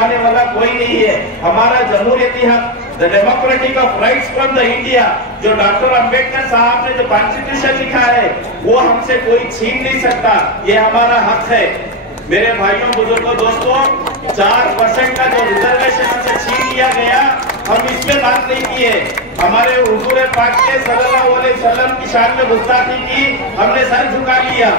हिलाने वाला कोई नहीं है। हमारा जमहूरियती हक, the democratic of rights from the India, जो डॉक्टर अंबेडकर साहब ने जो कॉन्स्टिट्यूशन लिखा है वो हमसे कोई छीन नहीं सकता, ये हमारा हक है। मेरे भाइयों बुजुर्गों दोस्तों, 4% का जो रिजर्वेशन हमसे छीन लिया गया, हम इस पे बात नहीं किए। हमारे हुजूर पाक के सल्लल्लाहु अलैहि वसल्लम की शान में गुस्ताखी की, हमने सर झुका लिया।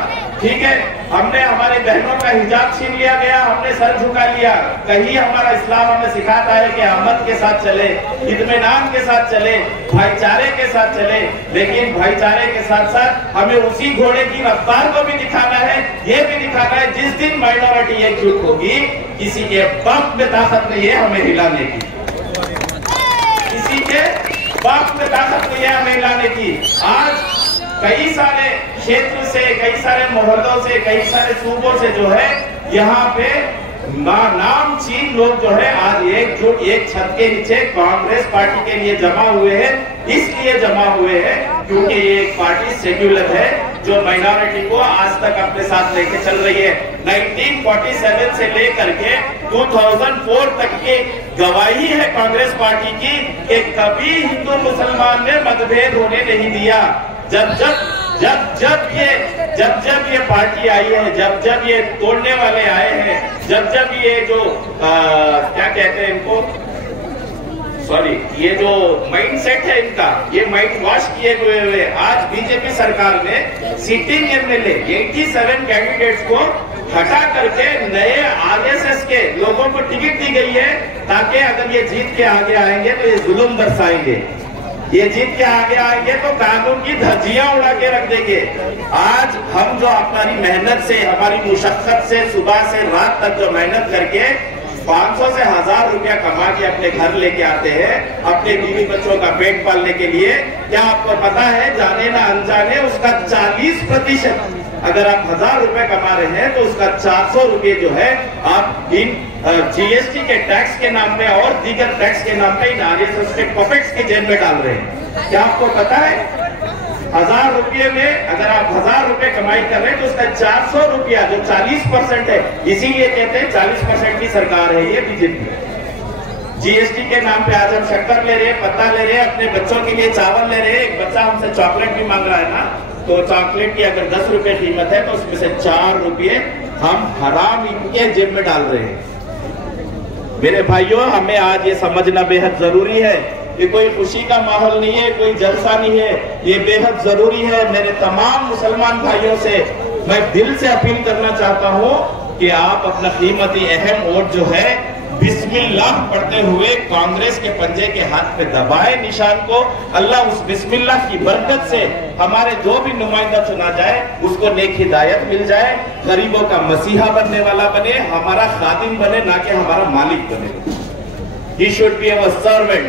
ठीक है, हमने हमारे बहनों का हिजाब छीन लिया गया, हमने सर झुका लिया। कहीं हमारा इस्लाम हमें सिखाता है कि अहमद के साथ चले, इत्मीनान के साथ चले, भाईचारे के साथ चले, लेकिन भाईचारे के साथ साथ हमें उसी घोड़े की रफ्तार को भी दिखाना है। ये भी दिखाना है जिस दिन माइनॉरिटी एकजुट होगी, किसी के बाप में ताकत नहीं है हमें हिलाने की, किसी के बाप में ताकत नहीं है हमें हिलाने की। आज कई सारे क्षेत्र से, कई सारे मोहल्लों से, कई सारे सूबों से जो है यहाँ पे नाम चीन लोग जो है आज एकजुट एक छत के नीचे कांग्रेस पार्टी के लिए जमा हुए हैं। इसलिए जमा हुए हैं क्योंकि ये एक पार्टी सेक्युलर है जो माइनॉरिटी को आज तक अपने साथ लेके चल रही है। 1947 से लेकर के 2004 तक की गवाही है कांग्रेस पार्टी की कि कभी हिंदू मुसलमान में मतभेद होने नहीं दिया। जब ये पार्टी आई है, जब ये तोड़ने वाले आए हैं, जब ये जो क्या कहते हैं इनको, सॉरी, ये जो माइंड सेट है इनका, ये माइंड वॉश किए हुए आज बीजेपी सरकार ने सिटिंग एमएलए 87 कैंडिडेट्स को हटा करके नए आरएसएस के लोगों को टिकट दी गई है, ताकि अगर ये जीत के आगे आएंगे तो ये जुल्म बरसाएंगे, ये जीत के आगे आएंगे तो कानून की धज्जियां उड़ा के रख देंगे। आज हम जो हमारी मेहनत से, हमारी मुशक्कत से, सुबह से रात तक जो मेहनत करके 500 से 1000 रुपया कमा के अपने घर लेके आते हैं, अपने बीवी बच्चों का पेट पालने के लिए, क्या आपको पता है जाने ना अनजाने उसका 40%, अगर आप 1000 रुपए कमा रहे हैं तो उसका 400 रुपये जो है आप इन जीएसटी के टैक्स के नाम पे और दीगर टैक्स के नाम पे इन आरएसएस के पॉकेट्स की जेब में डाल रहे हैं। क्या आपको पता है 1000 रुपये में अगर आप 1000 रुपए कमाई कर रहे हैं तो उसका 400 रुपया जो 40% है, इसीलिए कहते हैं 40% की सरकार है ये बीजेपी। जीएसटी के नाम पे आज हम शक्कर ले रहे हैं, पत्ता ले रहे हैं, अपने बच्चों के लिए चावल ले रहे हैं। एक बच्चा हमसे चॉकलेट भी मांग रहा है ना, तो चॉकलेट की अगर 10 रुपए कीमत है तो उसमें से 4 रुपये हम हराम इनके जेब में डाल रहे हैं। मेरे भाइयों, हमें आज ये समझना बेहद जरूरी है कि कोई खुशी का माहौल नहीं है, कोई जलसा नहीं है, ये बेहद जरूरी है। मेरे तमाम मुसलमान भाइयों से मैं दिल से अपील करना चाहता हूँ कि आप अपना कीमती अहम वोट जो है बिस्मिल्लाह पढ़ते हुए कांग्रेस के पंजे के हाथ पे दबाए निशान को। अल्लाह उस बिस्मिल्लाह की बरकत से हमारे जो भी नुमाइंदा चुना जाए उसको नेक हिदायत मिल जाए, गरीबों का मसीहा बनने वाला बने, हमारा खादिम बने, ना कि हमारा मालिक बने। He should be our servant,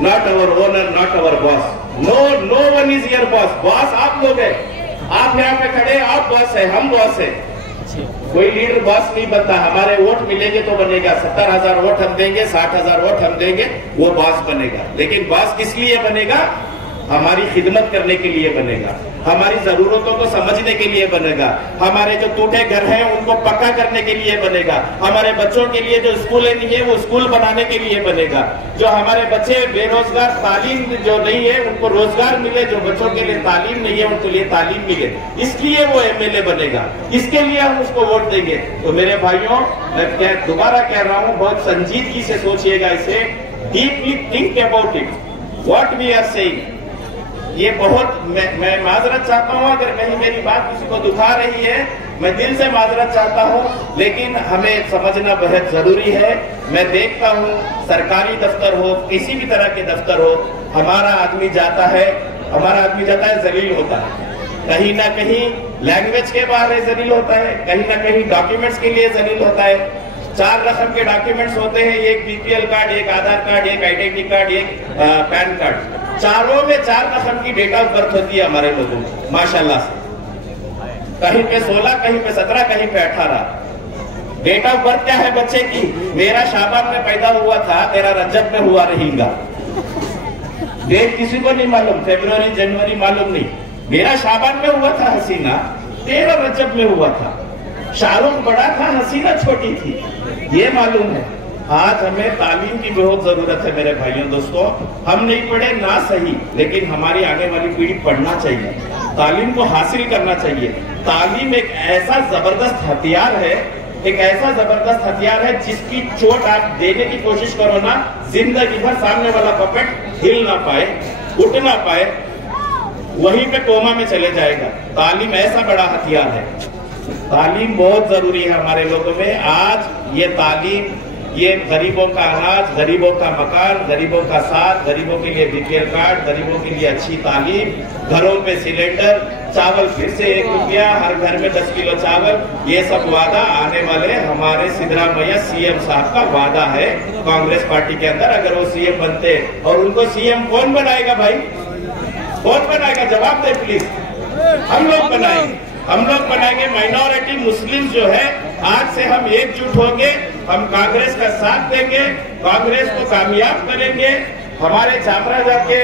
not our owner, not our boss. No one is your boss. Boss आप लोग हैं, आप यहाँ पे खड़े, आप बॉस है, हम बॉस है। कोई लीडर बॉस नहीं बनता। हमारे वोट मिलेंगे तो बनेगा, 70,000 वोट हम देंगे, 60,000 वोट हम देंगे, वो बॉस बनेगा। लेकिन बॉस किस लिए बनेगा? हमारी खिदमत करने के लिए बनेगा, हमारी जरूरतों को समझने के लिए बनेगा, हमारे जो टूटे घर हैं उनको पक्का करने के लिए बनेगा, हमारे बच्चों के लिए जो स्कूल नहीं है वो स्कूल बनाने के लिए बनेगा, जो हमारे बच्चे बेरोजगार, तालीम जो नहीं है उनको रोजगार मिले, जो बच्चों के लिए तालीम नहीं है उनके लिए तालीम मिले, इसलिए वो एमएलए बनेगा, इसके लिए हम उसको वोट देंगे। तो मेरे भाइयों, मैं दोबारा कह रहा हूँ, बहुत संजीदगी से सोचिएगा इसे, deeply think about it, what we are saying. ये बहुत मैं माजरत चाहता हूँ अगर कहीं मेरी बात किसी को दुखा रही है, मैं दिल से माजरत चाहता हूँ, लेकिन हमें समझना बहुत जरूरी है। मैं देखता हूँ सरकारी दफ्तर हो, किसी भी तरह के दफ्तर हो, हमारा आदमी जाता है जलील होता है, कहीं ना कहीं लैंग्वेज के बारे जलील होता है, कहीं ना कहीं डॉक्यूमेंट्स के लिए जलील होता है। 4 रकम के डॉक्यूमेंट्स होते हैं, एक बीपीएल कार्ड, एक आधार कार्ड, एक आइडेंटिटी कार्ड, एक पैन कार्ड, चारों में 4 रकम की डेट ऑफ बर्थ होती है हमारे लोगों में माशाल्लाह से। कहीं पे 16, कहीं पे 17, कहीं पे 18। डेट ऑफ बर्थ क्या है बच्चे की? मेरा शाबान में पैदा हुआ था, तेरा रजब में हुआ रहेगा। डेट किसी को नहीं मालूम, फरवरी जनवरी मालूम नहीं। मेरा शाबान में हुआ था हसीना, तेरा रजब में हुआ था। शाहरुख बड़ा था, हसीना छोटी थी, ये मालूम है। आज हमें तालीम की बहुत जरूरत है मेरे भाइयों दोस्तों। हम नहीं पढ़े ना सही, लेकिन हमारी आने वाली पीढ़ी पढ़ना चाहिए, तालीम को हासिल करना चाहिए। तालीम एक ऐसा जबरदस्त हथियार है, एक ऐसा जबरदस्त हथियार है जिसकी चोट आप देने की कोशिश करो ना, जिंदगी भर सामने वाला पपेट हिल ना पाए, उठ ना पाए, वहीं पे कोमा में चले जाएगा। तालीम ऐसा बड़ा हथियार है। तालीम बहुत जरूरी है हमारे लोगों में। आज ये तालीम, ये गरीबों का अनाज, गरीबों का मकान, गरीबों का साथ, गरीबों के लिए बीपीएल कार्ड, गरीबों के लिए अच्छी तालीम, घरों पे सिलेंडर, चावल फिर से 1 रुपया, हर घर में 10 किलो चावल, ये सब वादा आने वाले हमारे सिद्धरामैया सीएम साहब का वादा है कांग्रेस पार्टी के अंदर। अगर वो सीएम बनते, और उनको सीएम कौन बनाएगा भाई, कौन बनाएगा, जवाब दे प्लीज। हम लोग बनाएंगे, हम लोग बनाएंगे। माइनॉरिटी मुस्लिम जो है, आज से हम एकजुट होंगे, हम कांग्रेस का साथ देंगे, कांग्रेस को कामयाब करेंगे। हमारे चामराजा के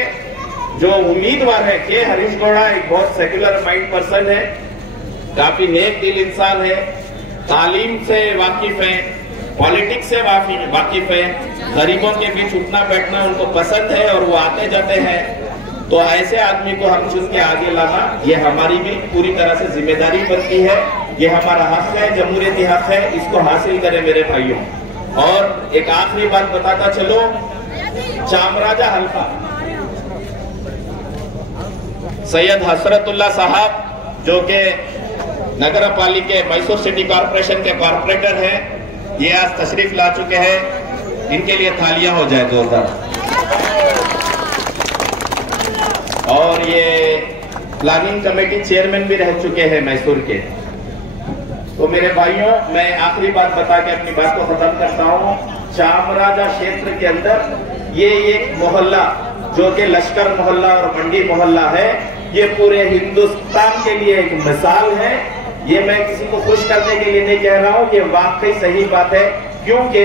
जो उम्मीदवार है के हरीश गौड़ा, एक बहुत सेक्युलर माइंड पर्सन है, काफी नेक दिल इंसान है, तालीम से वाकिफ है, पॉलिटिक्स से वाकिफ है, गरीबों के बीच उठना बैठना उनको पसंद है और वो आते जाते हैं। तो ऐसे आदमी को हम चुन के आगे लाना, ये हमारी भी पूरी तरह से जिम्मेदारी बनती है। ये हमारा हक है, जमहूरियती हक है, इसको हासिल करें मेरे भाइयों। और एक आखिरी बात बताता चलो, चामराजा हल्का सैयद हसरतुल्ला साहब, जो के नगर पालिका मैसूर सिटी कॉर्पोरेशन के कॉर्पोरेटर हैं, ये आज तशरीफ ला चुके हैं। इनके लिए तालियां हो जाए जोरदार। और ये प्लानिंग कमेटी चेयरमैन भी रह चुके हैं मैसूर के। तो मेरे भाइयों, मैं आखिरी बात बता के अपनी बात को खत्म करता हूँ। चामराजा क्षेत्र के अंदर ये एक मोहल्ला जो कि लश्कर मोहल्ला और मंडी मोहल्ला है, ये पूरे हिंदुस्तान के लिए एक मिसाल है। ये मैं किसी को खुश करने के लिए नहीं कह रहा हूँ, ये वाकई सही बात है, क्योंकि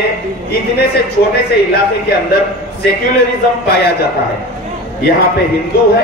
इतने से छोटे से इलाके के अंदर सेक्युलरिज्म पाया जाता है। यहाँ पे हिंदू है,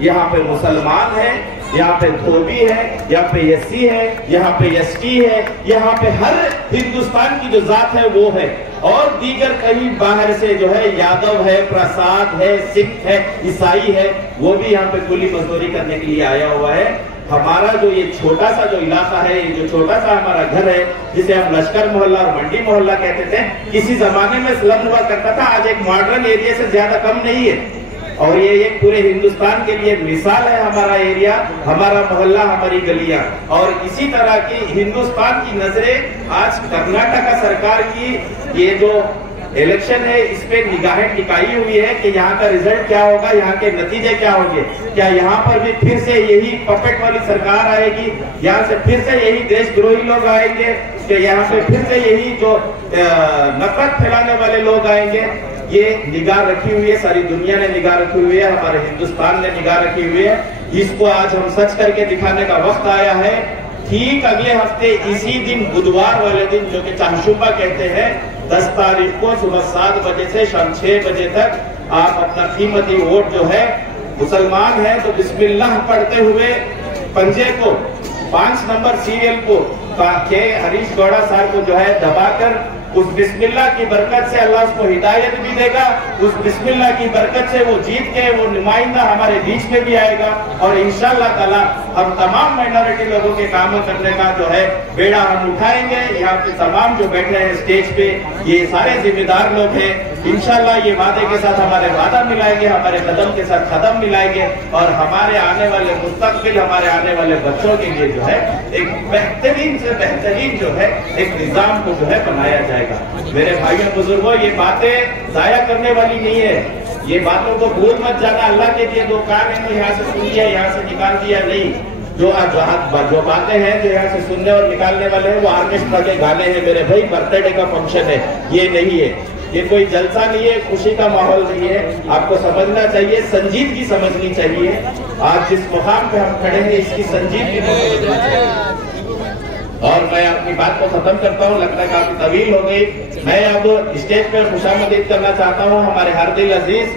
यहाँ पे मुसलमान है, यहाँ पे धोबी है, यहाँ पे एससी है, यहाँ पे एसटी है, यहाँ पे हर हिंदुस्तान की जो जात है वो है। और दीगर कहीं बाहर से जो है यादव है, प्रसाद है, सिख है, ईसाई है, वो भी यहाँ पे कुली मजदूरी करने के लिए आया हुआ है। हमारा जो ये छोटा सा जो इलाका है, ये जो छोटा सा हमारा घर है, जिसे हम लश्कर मोहल्ला और मंडी मोहल्ला कहते थे, किसी जमाने में स्लम हुआ करता था, आज एक मॉडर्न एरिया से ज्यादा कम नहीं है। और ये एक पूरे हिंदुस्तान के लिए मिसाल है, हमारा एरिया, हमारा मोहल्ला, हमारी गलियां। और इसी तरह की हिंदुस्तान की नजरें आज कर्नाटक सरकार की ये जो इलेक्शन है, इस पे निगाहें टिकाई हुई है कि यहाँ का रिजल्ट क्या होगा, यहाँ के नतीजे क्या होंगे। क्या यहाँ पर भी फिर से यही पपेट वाली सरकार आएगी, यहाँ से फिर से यही देशद्रोही लोग आएंगे, कि यहाँ पे फिर से यही जो नफरत फैलाने वाले लोग आएंगे। ये निगाह रखी हुई है, सारी दुनिया ने निगाह रखी हुई है, हमारे हिंदुस्तान ने निगाह रखी हुई है। इसको आज हम सच करके दिखाने का वक्त आया है। ठीक अगले हफ्ते इसी दिन, बुधवार वाले दिन, जो कि चाहशुबा कहते हैं, 10 तारीख को सुबह 7 बजे से शाम 6 बजे तक आप अपना कीमती वोट जो है, मुसलमान है तो बिस्मिल्लाह पढ़ते हुए पंजे को, 5 नंबर सीरियल को के हरीश गौड़ा साहब को जो है दबाकर, उस बिस्मिल्लाह की बरकत से अल्लाह उसको हिदायत भी देगा, उस बिस्मिल्लाह की बरकत से वो जीत के वो नुमाइंदा हमारे बीच में भी आएगा। और इंशाअल्लाह ताला हम तमाम माइनॉरिटी लोगों के काम करने का जो है बेड़ा हम उठाएंगे। यहाँ पे तमाम जो बैठे हैं स्टेज पे, ये सारे जिम्मेदार लोग हैं। इंशाअल्लाह ये वादे के साथ हमारे वादा मिलाएंगे, हमारे कदम के साथ कदम मिलाएंगे, और हमारे आने वाले मुस्तकबिल, हमारे आने वाले बच्चों के लिए जो है एक बेहतरीन से बेहतरीन जो है एक निजाम को जो है बनाया जाएगा। मेरे भाइयों बुजुर्गों, ये बातें जाया करने वाली नहीं है, ये बातों को भूल मत जाना। अल्लाह के दिए दो कान है, यहाँ से सुन लिया, यहाँ से निकाल दिया नहीं। जो बातें हैं जो यहाँ से सुनने और निकालने वाले हैं, वो ऑर्केस्ट्रा के गाने हैं मेरे भाई, बर्थडे का फंक्शन है, ये नहीं है, ये कोई जलसा नहीं है, खुशी का माहौल नहीं है। आपको समझना चाहिए, संजीदगी समझनी चाहिए। आज जिस मुकाम पे हम खड़े हैं, इसकी संजीदगी को समझना चाहिए। और मैं अपनी बात को खत्म करता हूँ, लगता है काफी तवील हो गई। मैं अब स्टेज पर खुशामदीद करना चाहता हूँ हमारे हरदिल अजीज